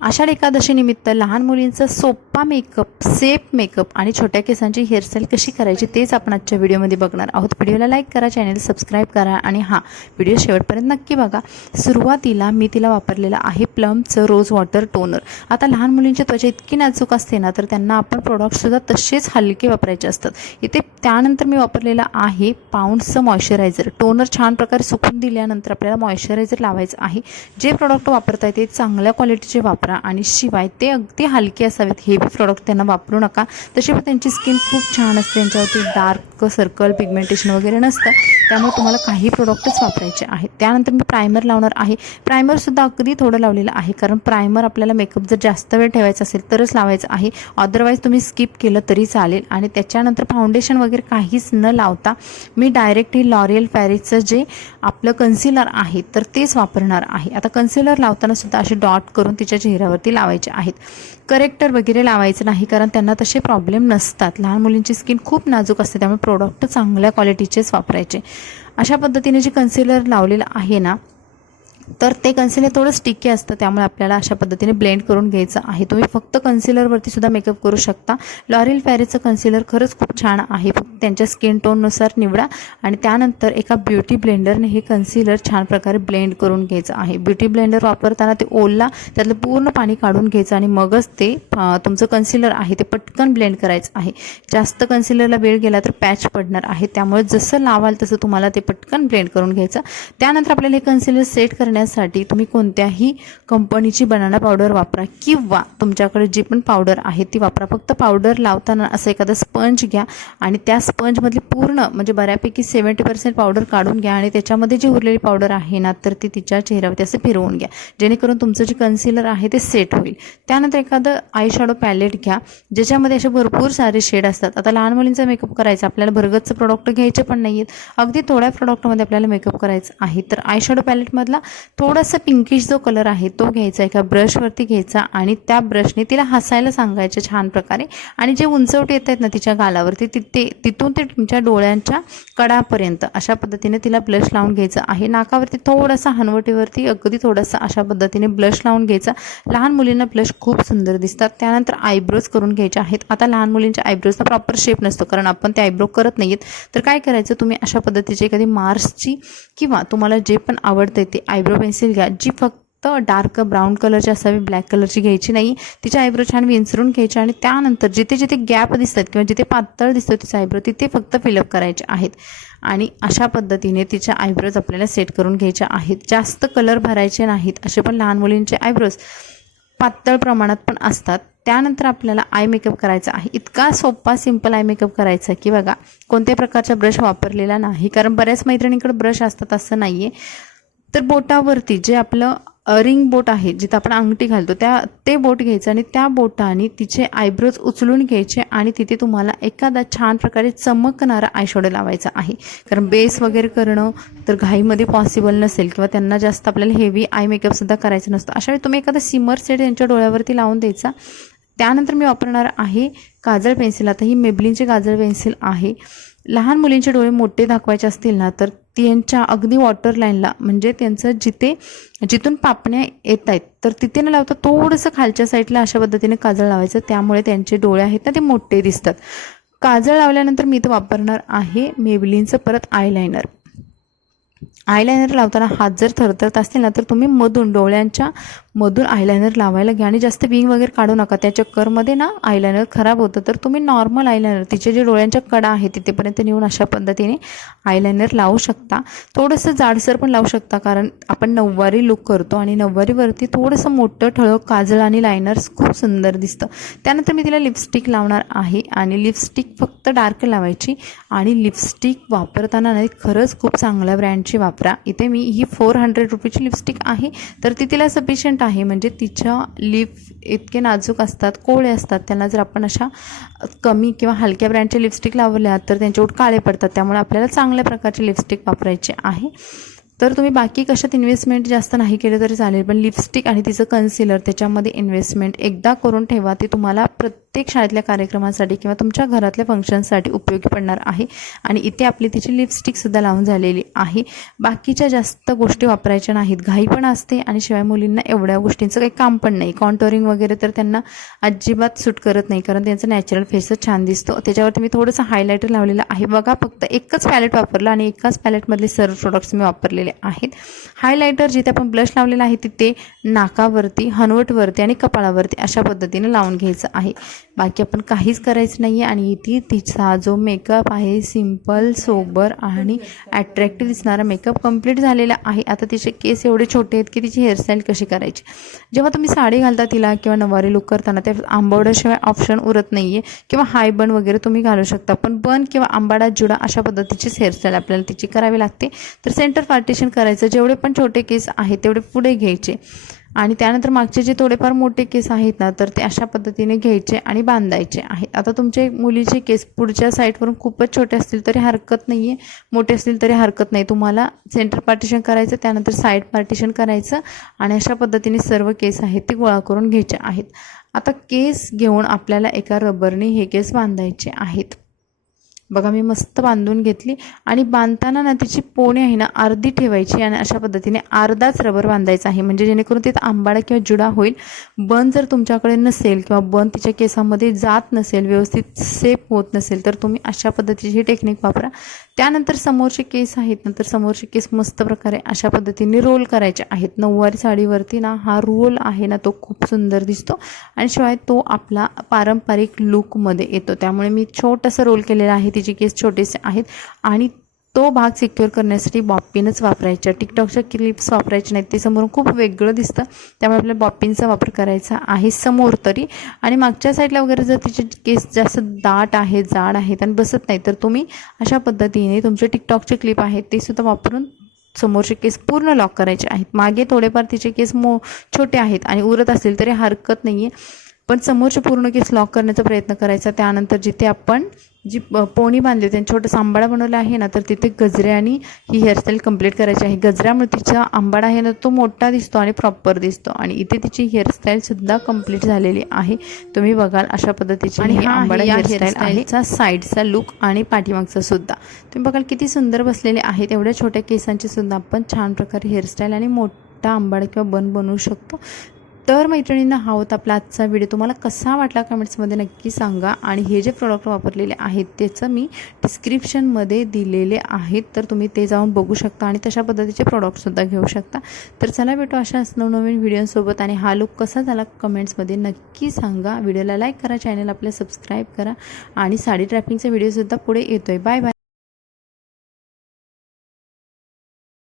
आषाढ एकादशी निमित्त लहान मुलींचा सोपा मेकअप, सेफ मेकअप आणि छोट्या केसांची हेअरस्टाईल कशी करायची तेच आपण आजच्या व्हिडिओमध्ये बघणार आहोत। व्हिडिओला लाईक करा, चॅनल सबस्क्राईब करा आणि व्हिडिओ शेवटपर्यंत नक्की बघा। सुरुवातीला मी तिला वापरलेला आहे प्लमचं रोज वॉटर टोनर। आता लहान मुलींची त्वचा इतकी नाजूक असते ना, तर त्यांना आपण प्रोडक्टसुद्धा तसेच हलके वापरायचे असतात। इथे त्यानंतर मी वापरलेला आहे पाऊंडचं मॉइश्चरायझर। टोनर छान प्रकारे सुकून दिल्यानंतर आपल्याला मॉइश्चरायझर लावायचं आहे। जे प्रोडक्ट वापरताय ते चांगल्या क्वालिटीचे वापरा आणि शिवाय ते अगदी हलके असावेत। हेवी प्रोडक्ट त्यांना वापरू नका। तशी पण त्यांची स्किन खूप छान असते, त्यांच्यावरती डार्क सर्कल, पिगमेंटेशन वगैरे नसतं, त्यामुळे तुम्हाला काही प्रोडक्टच वापरायचे आहेत। त्यानंतर मी प्रायमर लावणार आहे। प्रायमरसुद्धा अगदी थोडं लावलेलं आहे, कारण प्रायमर आपल्याला मेकअप जर जास्त वेळ ठेवायचा असेल तरच लावायचं आहे, अदरवाईज तुम्ही स्किप केलं तरी चालेल। आणि त्याच्यानंतर फाउंडेशन वगैरे काहीच न लावता मी डायरेक्ट ही लॉरियल पॅरिसचं जे आपलं कन्सिलर आहे तर तेच वापरणार आहे। आता कन्सिलर लावताना सुद्धा असे डॉट करून तिच्या चेहऱ्यावरती लावायचे आहेत। करेक्टर वगैरे लावायचं नाही, कारण त्यांना तसे प्रॉब्लेम नसतात। लहान मुलींची स्किन खूप नाजूक असते, त्यामुळे प्रोडक्ट चांगल्या क्वालिटीचेच वापरायचे। अशा पद्धतीने जे कन्सिलर लावलेलं आहे ना, तर ते कन्सिलर थोडं स्टिकी असतं, त्यामुळे आपल्याला अशा पद्धतीने ब्लेंड करून घ्यायचं आहे। तुम्ही फक्त कन्सिलरवरती सुद्धा मेकअप करू शकता। लॉरियल पॅरिसचं कन्सिलर खरंच खूप छान आहे, फक्त त्यांच्या स्किन टोननुसार निवडा। आणि त्यानंतर एका ब्युटी ब्लेंडरने हे कन्सिलर छान प्रकारे ब्लेंड करून घ्यायचं आहे। ब्युटी ब्लेंडर वापरताना ते ओला त्यातलं पूर्ण पाणी काढून घ्यायचं आणि मगच ते तुमचं कन्सिलर आहे ते पटकन ब्लेंड करायचं आहे। जास्त कन्सिलरला वेळ गेला तर पॅच पडणार आहे, त्यामुळे जसं लावाल तसं तुम्हाला ते पटकन ब्लेंड करून घ्यायचं। त्यानंतर आपल्याला हे कन्सिलर सेट करण्यासाठी तुम्ही कोणत्याही कंपनीची बनाना पावडर वापरा किंवा तुमच्याकडे जी पण पावडर आहे ती वापरा। फक्त पावडर लावताना असं एखादा स्पंज घ्या आणि त्या स्पंजमधली पूर्ण म्हणजे बऱ्यापैकी 70% पावडर काढून घ्या आणि त्याच्यामध्ये जी उरलेली पावडर आहे ना, तर ती तिच्या चेहऱ्यावरती असं फिरवून घ्या, जेणेकरून तुमचं जे कन्सिलर आहे ते सेट होईल। त्यानंतर एखादं आय शॅडो पॅलेट घ्या, ज्याच्यामध्ये असे भरपूर सारे शेड असतात। आता लहान मुलींचा मेकअप करायचा, आपल्याला भरगतचं प्रोडक्ट घ्यायचे पण नाही आहेत, अगदी थोड्या प्रोडक्टमध्ये आपल्याला मेकअप करायचं आहे। तर आय शॅडो पॅलेटमधला थोडासा पिंकिश जो कलर आहे तो घ्यायचा, एका ब्रशवरती घ्यायचा आणि त्या ब्रशने तिला हसायला सांगायचं छान प्रकारे। आणि जे उंचवटे येत आहेत ना तिच्या गालावरती, तिथून ते तुमच्या डोळ्यांच्या कडापर्यंत अशा पद्धतीने तिला ब्लश लावून घ्यायचं आहे। नाकावरती थोडासा, हनवटीवरती अगदी थोडासा अशा पद्धतीने ब्लश लावून घ्यायचा। लहान मुलींना ब्लश खूप सुंदर दिसतात। त्यानंतर आयब्रोज करून घ्यायचे आहेत। आता लहान मुलींच्या आयब्रोजचा प्रॉपर शेप नसतो, कारण आपण ते आयब्रो करत नाहीत, तर काय करायचं, तुम्ही अशा पद्धतीची एखादी मार्सची किंवा तुम्हाला जे पण आवडते ते आयब्रो पेन्सिल घ्या, जी फक्त डार्क ब्राऊन कलरची असावी, ब्लॅक कलरची घ्यायची नाही। तिचे आयब्रो छान विंचरून घ्यायचे आणि त्यानंतर जिथे जिथे गॅप दिसतात किंवा जिथे पातळ दिसतो तिचा आयब्रो तिथे फक्त फिलअप करायचे आहेत। आणि अशा पद्धतीने तिच्या आयब्रोज आपल्याला सेट करून घ्यायच्या आहेत। जास्त कलर भरायचे नाहीत, असे पण लहान मुलींचे आयब्रोज पातळ प्रमाणात पण असतात। त्यानंतर आपल्याला आय मेकअप करायचा आहे। इतका सोपा सिंपल आय मेकअप करायचा की बघा, कोणत्या प्रकारचा ब्रश वापरलेला नाही, कारण बऱ्याच मैत्रिणींकडे ब्रश असतात असं नाही आहे। तर बोटावरती जे आपलं रिंग बोट आहे, जिथं आपण अंगठी घालतो ते बोट घ्यायचं आणि त्या बोटाने तिचे आयब्रोज उचलून घ्यायचे आणि तिथे तुम्हाला एखादा छान प्रकारे चमकणारा आयशॅडो लावायचा आहे, कारण बेस वगैरे करणं तर घाईमध्ये पॉसिबल नसेल किंवा त्यांना जास्त आपल्याला हेवी आय मेकअपसुद्धा करायचं नसतं। अशा वेळी तुम्ही एखादा सिमर सेट त्यांच्या डोळ्यावरती लावून द्यायचा। त्यानंतर मी वापरणार आहे काजळ पेन्सिल। आता ही मेबलिनची काजळ पेन्सिल आहे। लहान मुलींचे डोळे मोठे दाखवायचे असतील ना, तर त्यांच्या अगदी वॉटर लाईनला, म्हणजे त्यांचं जिथून पापण्या येत आहेत तर तिथे न लावता थोडंसं खालच्या साईडला अशा पद्धतीने काजळ लावायचं, त्यामुळे त्यांचे डोळे आहेत ना ते मोठे दिसतात। काजळ लावल्यानंतर मी इथं वापरणार आहे मेबलिनचं परत आयलायनर। आयलायनर लावताना हात जर थरथरत असतील ना, तर तुम्ही डोळ्यांच्या मधून आयलायनर लावायला घ्या आणि जास्त विंग वगैरे काढू नका, त्या चक्करमध्ये ना आयलायनर खराब होतं। तर तुम्ही नॉर्मल आयलायनर तिचे जे डोळ्यांच्या कडा आहे तिथेपर्यंत नेऊन अशा पद्धतीने आयलायनर लावू शकता। थोडंसं जाडसर पण लावू शकता, कारण आपण नऊवारी लुक करतो आणि नऊवारीवरती थोडंसं मोठं ठळक काजळ आणि लायनर्स खूप सुंदर दिसतं। त्यानंतर मी तिला लिपस्टिक लावणार आहे आणि लिपस्टिक फक्त डार्क लावायची आणि लिपस्टिक वापरताना नाही खरंच खूप चांगल्या ब्रँडची वापरा। इथे मी ही 400 रुपीची लिपस्टिक आहे, तर ती तिला सफिशियंट आहे, म्हणजे तिच्या लिप इतके नाजूक असतात, कोळे असतात, त्यांना जर आपण अशा कमी किंवा हलक्या ब्रँडचे लिपस्टिक लावल्या तर त्यांचे ओठ काळे पडतात, त्यामुळे आपल्याला चांगल्या प्रकारचे लिपस्टिक वापरायचे आहे। तर तुम्ही बाकी कशात इन्व्हेस्टमेंट जास्त नाही केलं तरी चालेल, पण लिपस्टिक आणि तिचं कन्सिलर त्याच्यामध्ये इन्व्हेस्टमेंट एकदा करून ठेवा. ते तुम्हाला प्रत्येक शाळेतल्या कार्यक्रमासाठी किंवा तुमच्या घरातल्या फंक्शनसाठी उपयोगी पडणार आहे. आणि इथे आपली तिची लिपस्टिकसुद्धा लावून झालेली आहे. बाकीच्या जास्त गोष्टी वापरायच्या नाहीत, घाई पण असते आणि शिवाय मुलींना एवढ्या गोष्टींचं काही काम पण नाही. कॉन्टोरिंग वगैरे तर त्यांना अजिबात सूट करत नाही, कारण त्यांचा नॅचरल फेसच छान दिसतो. त्याच्यावरती मी थोडंसं हायलायटर लावलेलं आहे बघा. फक्त एकच पॅलेट वापरलं आणि एकाच पॅलेटमधले सर्व प्रोडक्ट्स मी वापरलेले आहेत. हायलायटर जिथे आपण ब्लश लावलेला आहे तिथे नाकावरती, हनवटवरती आणि कपाळावरती अशा पद्धतीने लावून घ्यायचं आहे. बाकी आपण काहीच करायचं नाही आहे. आणि इथे तिचा जो मेकअप आहे सिंपल, सोबर आणि ॲट्रॅक्टिव्ह दिसणारा मेकअप कंप्लीट झालेला आहे. आता तिचे केस एवढे छोटे आहेत की तिची हेअरस्टाईल कशी करायची. जेव्हा तुम्ही साडी घालता तिला किंवा नवारी लुक करताना त्या आंबावड्याशिवाय ऑप्शन उरत नाही आहे, किंवा हाय बन वगैरे तुम्ही घालू शकता, पण बन किंवा आंबाडा जुडा अशा पद्धतीचीच हेअरस्टाईल आपल्याला तिची करावी लागते. तर सेंटर पार्टिशन करायचं, जेवढे पण छोटे केस आहेत तेवढे पुढे घ्यायचे आणि त्यानंतर मागचे जे थोडेफार मोठे केस आहेत ना तर ते अशा पद्धतीने घ्यायचे आणि बांधायचे आहेत. आता तुमचे मुलीचे केस पुढच्या साईडवरून खूपच छोटे असतील तरी हरकत नाही आहे, मोठे असतील तरी हरकत नाही. तुम्हाला सेंटर पार्टिशन करायचं, त्यानंतर साईड पार्टिशन करायचं आणि अशा पद्धतीने सर्व केस आहेत ते गोळा करून घ्यायचे आहेत. आता केस घेऊन आपल्याला एका रबरने हे केस बांधायचे आहेत. बघा मी मस्त बांधून घेतली आणि बांधताना ना तिची पोणी आहे ना अर्धी ठेवायची आणि अशा पद्धतीने अर्धाच रबर बांधायचा आहे, म्हणजे जेणेकरून तिथं आंबाडा किंवा जुडा होईल. बन जर तुमच्याकडे नसेल किंवा बन तिच्या केसामध्ये जात नसेल, व्यवस्थित सेप होत नसेल, तर तुम्ही अशा पद्धतीची टेक्निक वापरा. त्यानंतर समोरचे केस आहेत ना तर समोरचे केस मस्त प्रकारे अशा पद्धतीने रोल करायचे आहेत. नऊवारी साडीवरती ना हा रोल आहे ना तो खूप सुंदर दिसतो आणि शिवाय तो आपला पारंपरिक लुकमध्ये येतो. त्यामुळे मी छोटंसं रोल केलेलं आहे. तिचे केस छोटेसे आहेत आणि तो भाग सिक्युअर करण्यासाठी बॉपिनच वापरायच्या, टिकटॉकच्या क्लिप्स वापरायचे नाहीत, ते समोरून खूप वेगळं दिसतं. त्यामुळे आपल्याला बॉपिनचा वापर करायचा आहे समोर तरी. आणि मागच्या साईडला वगैरे जर तिचे केस जास्त दाट आहेत, जाड आहेत आणि बसत नाही, तर तुम्ही अशा पद्धतीने तुमचे टिकटॉकचे क्लिप आहेत ते सुद्धा वापरून समोरचे केस पूर्ण लॉक करायचे आहेत. मागे थोडेफार तिचे केस छोटे आहेत आणि उरत असतील तरी हरकत नाही आहे, पण समोरचे पूर्ण केस लॉक करण्याचा प्रयत्न करायचा. त्यानंतर जिथे आपण जी पोणी बांधली त्यांनी छोटंसं आंबाडा बनवला आहे ना तर तिथे गजऱ्याने ही हेअरस्टाईल कंप्लीट करायची आहे. गजऱ्यामुळे तिचा आंबाडा आहे ना तो मोठा दिसतो आणि प्रॉपर दिसतो. आणि इथे तिची हेअरस्टाईलसुद्धा कंप्लीट झालेली आहे. तुम्ही बघाल अशा पद्धतीची आणि हा आंबाडा हेअरस्टाईल आहे, साईडचा लुक आणि पाठीमागचा सुद्धा. तुम्ही बघाल किती सुंदर बसलेले आहेत. एवढ्या छोट्या केसांची सुद्धा आपण छान प्रकारे हेअरस्टाईल आणि मोठा आंबाडा किंवा बन बनवू शकतो. तर मैत्रिणींना हा होता आपला आजचा व्हिडिओ. तुम्हाला कसा वाटला कमेंट्समध्ये नक्की सांगा. आणि हे जे प्रोडक्ट वापरलेले आहेत त्याचं मी डिस्क्रिप्शनमध्ये दिलेले आहेत, तर तुम्ही ते जाऊन बघू शकता आणि तशा पद्धतीचे प्रोडक्टसुद्धा घेऊ शकता. तर चला भेटू अशाच नवनवीन व्हिडिओसोबत. आणि हा लुक कसा झाला कमेंट्समध्ये नक्की सांगा. व्हिडिओला लाईक करा, चॅनल आपल्या सबस्क्राईब करा आणि साडी ड्रॅपिंगचा व्हिडिओसुद्धा पुढे येतो आहे. Bye bye.